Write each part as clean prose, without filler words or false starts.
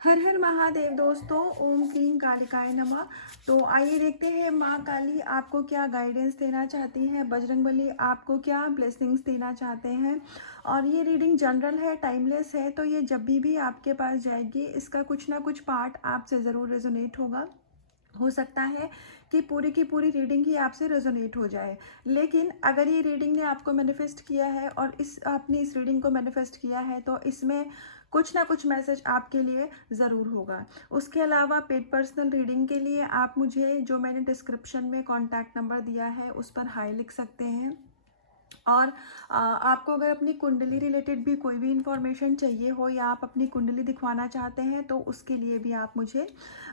हर हर महादेव दोस्तों, ओम क्लीं कालिकाय नमः। तो आइए देखते हैं माँ काली आपको क्या गाइडेंस देना चाहती हैं, बजरंगबली आपको क्या ब्लेसिंग्स देना चाहते हैं। और ये रीडिंग जनरल है, टाइमलेस है, तो ये जब भी आपके पास जाएगी इसका कुछ ना कुछ पार्ट आपसे ज़रूर रेजोनेट होगा। हो सकता है कि पूरी की पूरी रीडिंग ही आपसे रेजोनेट हो जाए, लेकिन अगर ये रीडिंग ने आपको मैनिफेस्ट किया है और आपने इस रीडिंग को मैनिफेस्ट किया है तो इसमें कुछ ना कुछ मैसेज आपके लिए ज़रूर होगा। उसके अलावा पेड पर्सनल रीडिंग के लिए आप मुझे, जो मैंने डिस्क्रिप्शन में कॉन्टैक्ट नंबर दिया है, उस पर हाई लिख सकते हैं। और आपको अगर अपनी कुंडली रिलेटेड भी कोई भी इंफॉर्मेशन चाहिए हो या आप अपनी कुंडली दिखवाना चाहते हैं तो उसके लिए भी आप मुझे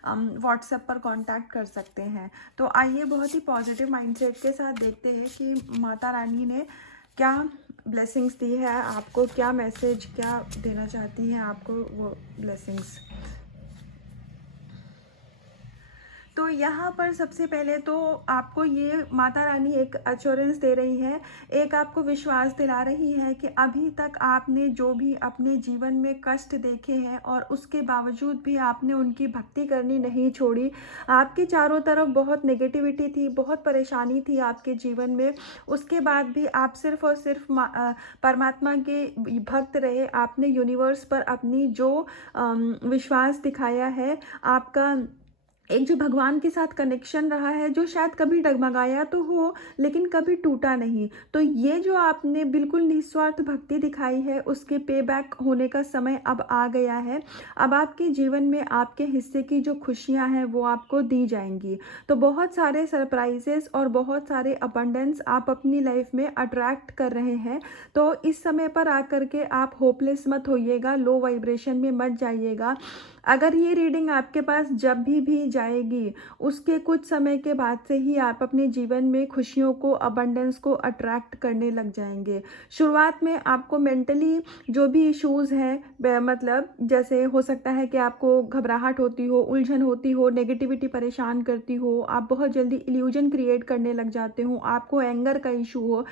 व्हाट्सएप पर कांटेक्ट कर सकते हैं। तो आइए बहुत ही पॉजिटिव माइंडसेट के साथ देखते हैं कि माता रानी ने क्या ब्लेसिंग्स दी है आपको, क्या मैसेज, क्या देना चाहती हैं आपको वो ब्लेसिंग्स। तो यहाँ पर सबसे पहले तो आपको ये माता रानी एक अश्योरेंस दे रही है, एक आपको विश्वास दिला रही है कि अभी तक आपने जो भी अपने जीवन में कष्ट देखे हैं और उसके बावजूद भी आपने उनकी भक्ति करनी नहीं छोड़ी। आपके चारों तरफ बहुत नेगेटिविटी थी, बहुत परेशानी थी आपके जीवन में, उसके बाद भी आप सिर्फ और सिर्फ परमात्मा के भक्त रहे। आपने यूनिवर्स पर अपनी जो विश्वास दिखाया है, आपका एक जो भगवान के साथ कनेक्शन रहा है, जो शायद कभी डगमगाया तो हो लेकिन कभी टूटा नहीं। तो ये जो आपने बिल्कुल निस्वार्थ भक्ति दिखाई है, उसके पे बैक होने का समय अब आ गया है। अब आपके जीवन में आपके हिस्से की जो खुशियां हैं वो आपको दी जाएंगी। तो बहुत सारे सरप्राइजेस और बहुत सारे अबंडेंस आप अपनी लाइफ में अट्रैक्ट कर रहे हैं। तो इस समय पर आकर के आप होपलेस मत होइएगा, लो वाइब्रेशन में मत जाइएगा। अगर ये रीडिंग आपके पास जब भी जाएगी, उसके कुछ समय के बाद से ही आप अपने जीवन में खुशियों को, अबंडेंस को अट्रैक्ट करने लग जाएंगे। शुरुआत में आपको मेंटली जो भी इश्यूज़ हैं, मतलब जैसे हो सकता है कि आपको घबराहट होती हो, उलझन होती हो, नेगेटिविटी परेशान करती हो, आप बहुत जल्दी इल्यूजन क्रिएट करने लग जाते हो, आपको एंगर का इशू हो,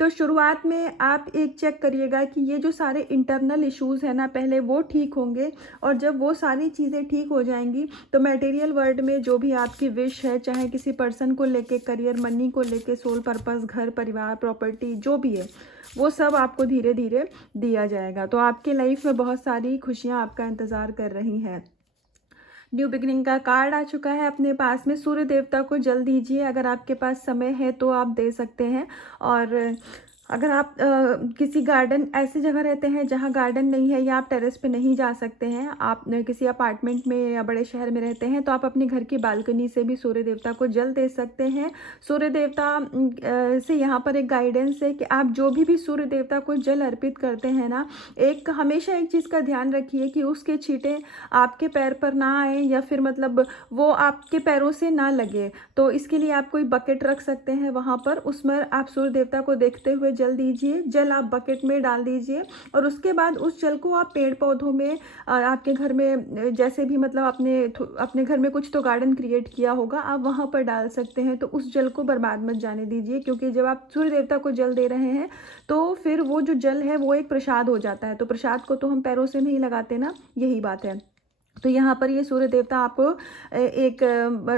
तो शुरुआत में आप एक चेक करिएगा कि ये जो सारे इंटरनल इश्यूज़ हैं ना, पहले वो ठीक होंगे। और जब वो सारी चीज़ें ठीक हो जाएंगी तो मटेरियल वर्ल्ड में जो भी आपकी विश है, चाहे किसी पर्सन को लेके, करियर, मनी को लेके, सोल पर्पस, घर परिवार, प्रॉपर्टी, जो भी है, वो सब आपको धीरे धीरे दिया जाएगा। तो आपकी लाइफ में बहुत सारी खुशियाँ आपका इंतज़ार कर रही हैं। न्यू बिगिनिंग का कार्ड आ चुका है अपने पास में। सूर्य देवता को जल दीजिए, अगर आपके पास समय है तो आप दे सकते हैं। और अगर आप किसी गार्डन, ऐसी जगह रहते हैं जहां गार्डन नहीं है या आप टेरेस पे नहीं जा सकते हैं, आप किसी अपार्टमेंट में या बड़े शहर में रहते हैं, तो आप अपने घर की बालकनी से भी सूर्य देवता को जल दे सकते हैं। सूर्य देवता से यहाँ पर एक गाइडेंस है कि आप जो भी सूर्य देवता को जल अर्पित करते हैं ना, एक हमेशा एक चीज़ का ध्यान रखिए कि उसके छींटे आपके पैर पर ना आए, या फिर मतलब वो आपके पैरों से ना लगे। तो इसके लिए आप कोई बकेट रख सकते हैं वहाँ पर, उसमें आप सूर्य देवता को देखते हुए जल दीजिए। जल आप बकेट में डाल दीजिए और उसके बाद उस जल को आप पेड़ पौधों में, आपके घर में जैसे भी, मतलब अपने घर में कुछ तो गार्डन क्रिएट किया होगा, आप वहाँ पर डाल सकते हैं। तो उस जल को बर्बाद मत जाने दीजिए, क्योंकि जब आप सूर्य देवता को जल दे रहे हैं तो फिर वो जो जल है वो एक प्रसाद हो जाता है। तो प्रसाद को तो हम पैरों से नहीं लगाते ना, यही बात है। तो यहाँ पर ये सूर्य देवता आपको एक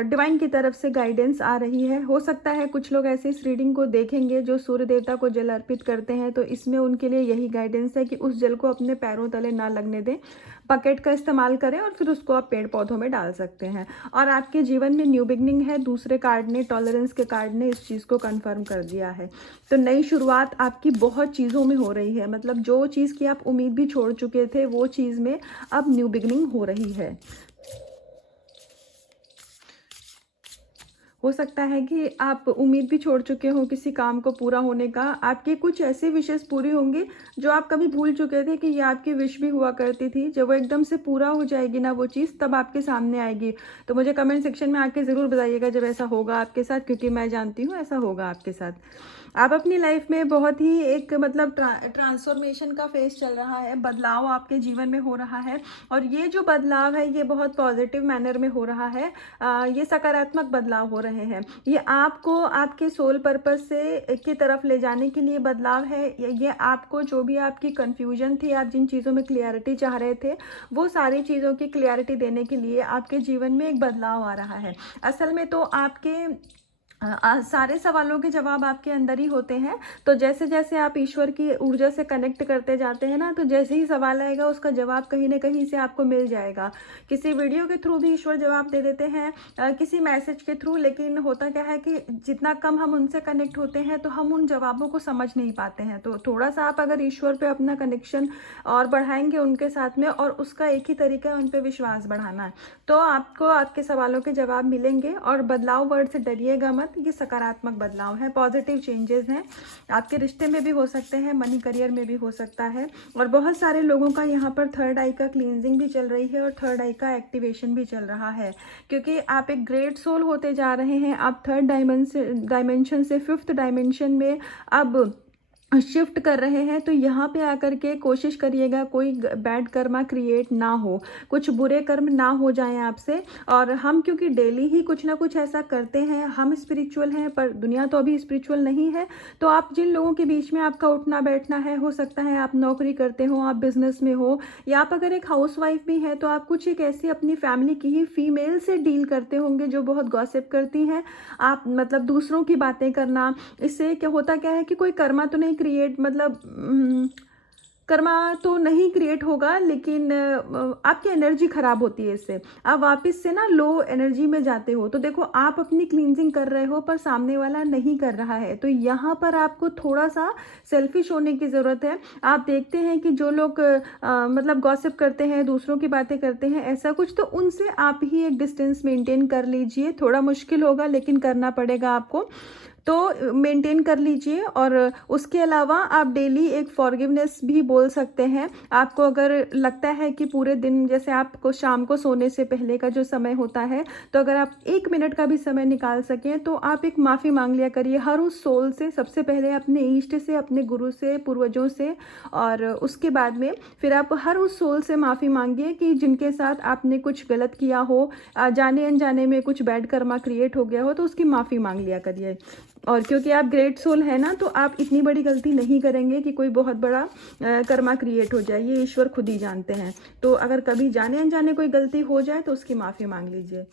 डिवाइन की तरफ से गाइडेंस आ रही है। हो सकता है कुछ लोग ऐसे इस रीडिंग को देखेंगे जो सूर्य देवता को जल अर्पित करते हैं, तो इसमें उनके लिए यही गाइडेंस है कि उस जल को अपने पैरों तले ना लगने दें, बकेट का इस्तेमाल करें और फिर उसको आप पेड़ पौधों में डाल सकते हैं। और आपके जीवन में न्यू बिगनिंग है, दूसरे कार्ड ने, टॉलरेंस के कार्ड ने इस चीज़ को कन्फर्म कर दिया है। तो नई शुरुआत आपकी बहुत चीज़ों में हो रही है, मतलब जो चीज़ की आप उम्मीद भी छोड़ चुके थे वो चीज़ में अब न्यू बिगनिंग हो रही है। हो सकता है कि आप उम्मीद भी छोड़ चुके हो किसी काम को पूरा होने का। आपकी कुछ ऐसी विशेष पूरी होंगी जो आप कभी भूल चुके थे कि ये आपकी विश भी हुआ करती थी। जब वो एकदम से पूरा हो जाएगी ना वो चीज़, तब आपके सामने आएगी। तो मुझे कमेंट सेक्शन में आके ज़रूर बताइएगा जब ऐसा होगा आपके साथ, क्योंकि मैं जानती हूँ ऐसा होगा आपके साथ। आप अपनी लाइफ में बहुत ही एक मतलब ट्रांसफॉर्मेशन का फेस चल रहा है, बदलाव आपके जीवन में हो रहा है। और ये जो बदलाव है ये बहुत पॉजिटिव मैनर में हो रहा है। ये सकारात्मक बदलाव हो रहे रहे हैं। ये आपको आपके सोल पर्पस से की तरफ ले जाने के लिए बदलाव है। ये आपको जो भी आपकी कन्फ्यूजन थी, आप जिन चीज़ों में क्लियरिटी चाह रहे थे, वो सारी चीज़ों की क्लियरिटी देने के लिए आपके जीवन में एक बदलाव आ रहा है। असल में तो आपके सारे सवालों के जवाब आपके अंदर ही होते हैं। तो जैसे जैसे आप ईश्वर की ऊर्जा से कनेक्ट करते जाते हैं ना, तो जैसे ही सवाल आएगा उसका जवाब कहीं ना कहीं से आपको मिल जाएगा। किसी वीडियो के थ्रू भी ईश्वर जवाब दे देते हैं, किसी मैसेज के थ्रू। लेकिन होता क्या है कि जितना कम हम उनसे कनेक्ट होते हैं तो हम उन जवाबों को समझ नहीं पाते हैं। तो थोड़ा सा आप अगर ईश्वर पे अपना कनेक्शन और बढ़ाएंगे उनके साथ में, और उसका एक ही तरीका है उन पे विश्वास बढ़ाना है, तो आपको आपके सवालों के जवाब मिलेंगे। और बदलाव वर्ड से डरिएगा मत, ये सकारात्मक बदलाव है, पॉजिटिव चेंजेस हैं। आपके रिश्ते में भी हो सकते हैं, मनी करियर में भी हो सकता है। और बहुत सारे लोगों का यहाँ पर थर्ड आई का क्लींजिंग भी चल रही है और थर्ड आई का एक्टिवेशन भी चल रहा है, क्योंकि आप एक ग्रेट सोल होते जा रहे हैं। आप थर्ड डायमेंशन से फिफ्थ डायमेंशन में अब शिफ्ट कर रहे हैं। तो यहाँ पे आकर के कोशिश करिएगा कोई बैड कर्मा क्रिएट ना हो, कुछ बुरे कर्म ना हो जाएं आपसे। और हम क्योंकि डेली ही कुछ ना कुछ ऐसा करते हैं, हम स्पिरिचुअल हैं पर दुनिया तो अभी स्पिरिचुअल नहीं है। तो आप जिन लोगों के बीच में आपका उठना बैठना है, हो सकता है आप नौकरी करते हो, आप बिजनेस में हो, या आप अगर एक हाउसवाइफ भी है, तो आप कुछ एक ऐसी अपनी फैमिली की ही फीमेल से डील करते होंगे जो बहुत गॉसिप करती हैं। आप मतलब दूसरों की बातें करना, इससे क्या होता क्या है कि कोई कर्मा तो नहीं क्रिएट, मतलब कर्मा तो नहीं क्रिएट होगा, लेकिन आपकी एनर्जी खराब होती है इससे। आप वापस से ना लो एनर्जी में जाते हो। तो देखो, आप अपनी क्लींजिंग कर रहे हो पर सामने वाला नहीं कर रहा है। तो यहाँ पर आपको थोड़ा सा सेल्फिश होने की ज़रूरत है। आप देखते हैं कि जो लोग मतलब गॉसिप करते हैं, दूसरों की बातें करते हैं, ऐसा कुछ, तो उनसे आप ही एक डिस्टेंस मेंटेन कर लीजिए। थोड़ा मुश्किल होगा लेकिन करना पड़ेगा आपको, तो मेंटेन कर लीजिए। और उसके अलावा आप डेली एक फॉरगिवनेस भी बोल सकते हैं। आपको अगर लगता है कि पूरे दिन, जैसे आपको शाम को सोने से पहले का जो समय होता है, तो अगर आप 1 मिनट का भी समय निकाल सकें तो आप एक माफ़ी मांग लिया करिए हर उस सोल से। सबसे पहले अपने इष्ट से, अपने गुरु से, पूर्वजों से, और उसके बाद में फिर आप हर उस सोल से माफ़ी मांगिए कि जिनके साथ आपने कुछ गलत किया हो, जाने अनजाने में कुछ बैड कर्मा क्रिएट हो गया हो, तो उसकी माफ़ी मांग लिया करिए। और क्योंकि आप ग्रेट सोल है ना, तो आप इतनी बड़ी गलती नहीं करेंगे कि कोई बहुत बड़ा कर्मा क्रिएट हो जाए, ये ईश्वर खुद ही जानते हैं। तो अगर कभी जाने अनजाने कोई गलती हो जाए तो उसकी माफ़ी मांग लीजिए।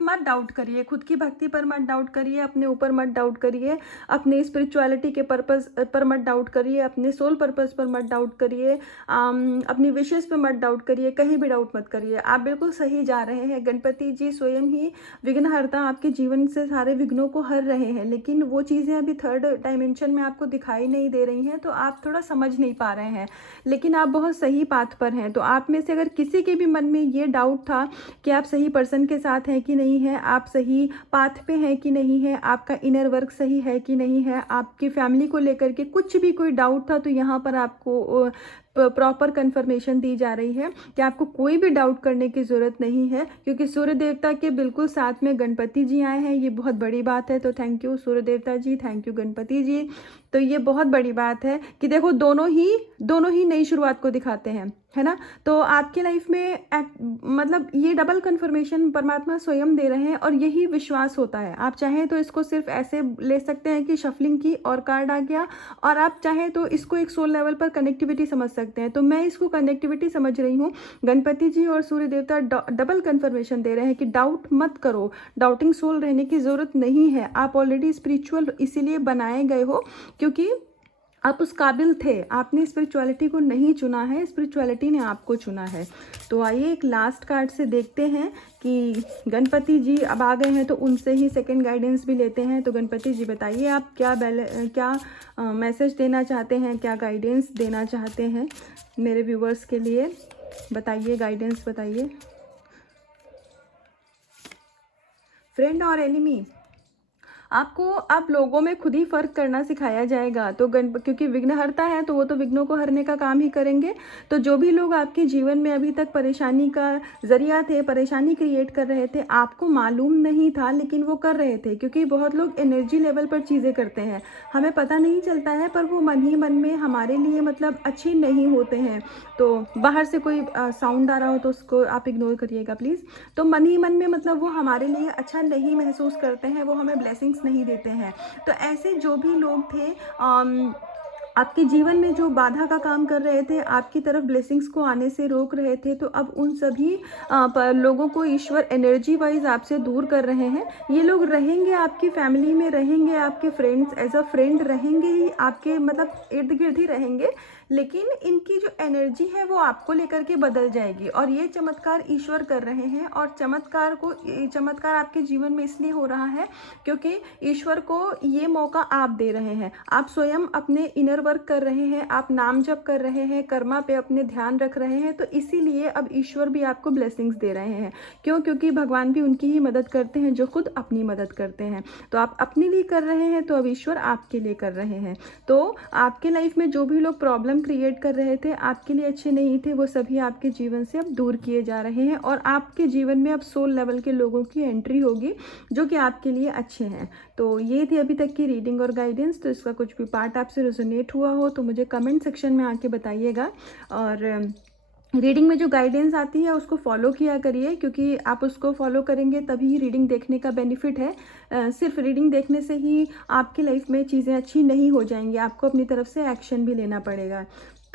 मत डाउट करिए, खुद की भक्ति पर मत डाउट करिए, अपने ऊपर मत डाउट करिए, अपने स्पिरिचुअलिटी के पर्पस पर मत डाउट करिए, अपने सोल पर्पस पर मत डाउट करिए, अपनी विशेष पे मत डाउट करिए, कहीं भी डाउट मत करिए। आप बिल्कुल सही जा रहे हैं। गणपति जी स्वयं ही विघ्नहर्ता आपके जीवन से सारे विघ्नों को हर रहे हैं, लेकिन वो चीज़ें अभी थर्ड डायमेंशन में आपको दिखाई नहीं दे रही हैं, तो आप थोड़ा समझ नहीं पा रहे हैं। लेकिन आप बहुत सही पाथ पर हैं। तो आप में से अगर किसी के भी मन में ये डाउट था कि आप सही पर्सन के साथ हैं कि नहीं है, आप सही पाथ पे हैं कि नहीं है, आपका इनर वर्क सही है कि नहीं है, आपकी फैमिली को लेकर के कुछ भी कोई डाउट था, तो यहाँ पर आपको प्रॉपर कंफर्मेशन दी जा रही है कि आपको कोई भी डाउट करने की ज़रूरत नहीं है, क्योंकि सूर्य देवता के बिल्कुल साथ में गणपति जी आए हैं। ये बहुत बड़ी बात है। तो थैंक यू सूर्य देवता जी, थैंक यू गणपति जी। तो ये बहुत बड़ी बात है कि देखो, दोनों ही नई शुरुआत को दिखाते हैं, है ना। तो आपकी लाइफ में मतलब ये डबल कंफर्मेशन परमात्मा स्वयं दे रहे हैं, और यही विश्वास होता है। आप चाहें तो इसको सिर्फ ऐसे ले सकते हैं कि शफलिंग की और कार्ड आ गया, और आप चाहें तो इसको एक सोल लेवल पर कनेक्टिविटी समझ सकते हैं। तो मैं इसको कनेक्टिविटी समझ रही हूँ। गणपति जी और सूर्य देवता डबल कंफर्मेशन दे रहे हैं कि डाउट मत करो, डाउटिंग सोल रहने की ज़रूरत नहीं है। आप ऑलरेडी स्पिरिचुअल इसीलिए बनाए गए हो क्योंकि आप उस काबिल थे। आपने स्पिरिचुअलिटी को नहीं चुना है, स्पिरिचुअलिटी ने आपको चुना है। तो आइए एक लास्ट कार्ड से देखते हैं कि गणपति जी अब आ गए हैं, तो उनसे ही सेकंड गाइडेंस भी लेते हैं। तो गणपति जी बताइए, आप क्या मैसेज देना चाहते हैं, क्या गाइडेंस देना चाहते हैं मेरे व्यूवर्स के लिए? बताइए, गाइडेंस बताइए। फ्रेंड और एनिमी, आपको अब लोगों में खुद ही फ़र्क करना सिखाया जाएगा। तो क्योंकि विघ्नहर्ता है तो वो तो विघ्नों को हरने का काम ही करेंगे। तो जो भी लोग आपके जीवन में अभी तक परेशानी का ज़रिया थे, परेशानी क्रिएट कर रहे थे, आपको मालूम नहीं था लेकिन वो कर रहे थे, क्योंकि बहुत लोग एनर्जी लेवल पर चीज़ें करते हैं, हमें पता नहीं चलता है, पर वो मन ही मन में हमारे लिए मतलब अच्छे नहीं होते हैं। तो बाहर से कोई साउंड आ रहा हो तो उसको आप इग्नोर करिएगा प्लीज़। तो मन ही मन में मतलब वो हमारे लिए अच्छा नहीं महसूस करते हैं, वो हमें ब्लेसिंग्स नहीं देते हैं। तो ऐसे जो भी लोग थे आपके जीवन में जो बाधा का काम कर रहे थे, आपकी तरफ ब्लेसिंग्स को आने से रोक रहे थे, तो अब उन सभी लोगों को ईश्वर एनर्जी वाइज आपसे दूर कर रहे हैं। ये लोग रहेंगे आपकी फैमिली में, रहेंगे आपके फ्रेंड्स, एज अ फ्रेंड रहेंगे ही, आपके मतलब इर्द गिर्द ही रहेंगे, लेकिन इनकी जो एनर्जी है वो आपको लेकर के बदल जाएगी। और ये चमत्कार ईश्वर कर रहे हैं, और चमत्कार आपके जीवन में इसलिए हो रहा है क्योंकि ईश्वर को ये मौका आप दे रहे हैं। आप स्वयं अपने इनर वर्क कर रहे हैं, आप नाम जप कर रहे हैं, कर्मा पे अपने ध्यान रख रहे हैं, तो इसीलिए अब ईश्वर भी आपको ब्लेसिंग्स दे रहे हैं। क्यों? क्योंकि भगवान भी उनकी ही मदद करते हैं जो खुद अपनी मदद करते हैं। तो आप अपने लिए कर रहे हैं तो अब ईश्वर आपके लिए कर रहे हैं। तो आपके लाइफ में जो भी लोग प्रॉब्लम क्रिएट कर रहे थे, आपके लिए अच्छे नहीं थे, वो सभी आपके जीवन से अब दूर किए जा रहे हैं, और आपके जीवन में अब सोल लेवल के लोगों की एंट्री होगी जो कि आपके लिए अच्छे हैं। तो ये थी अभी तक की रीडिंग और गाइडेंस। तो इसका कुछ भी पार्ट आपसे रेजोनेट हुआ हो तो मुझे कमेंट सेक्शन में आके बताइएगा। और रीडिंग में जो गाइडेंस आती है उसको फॉलो किया करिए, क्योंकि आप उसको फॉलो करेंगे तभी रीडिंग देखने का बेनिफिट है। सिर्फ रीडिंग देखने से ही आपकी लाइफ में चीज़ें अच्छी नहीं हो जाएंगी, आपको अपनी तरफ से एक्शन भी लेना पड़ेगा।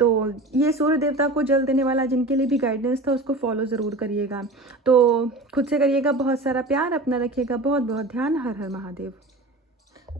तो ये सूर्य देवता को जल देने वाला जिनके लिए भी गाइडेंस था उसको फॉलो ज़रूर करिएगा। तो खुद से करिएगा बहुत सारा प्यार, अपना रखिएगा बहुत बहुत ध्यान। हर हर महादेव।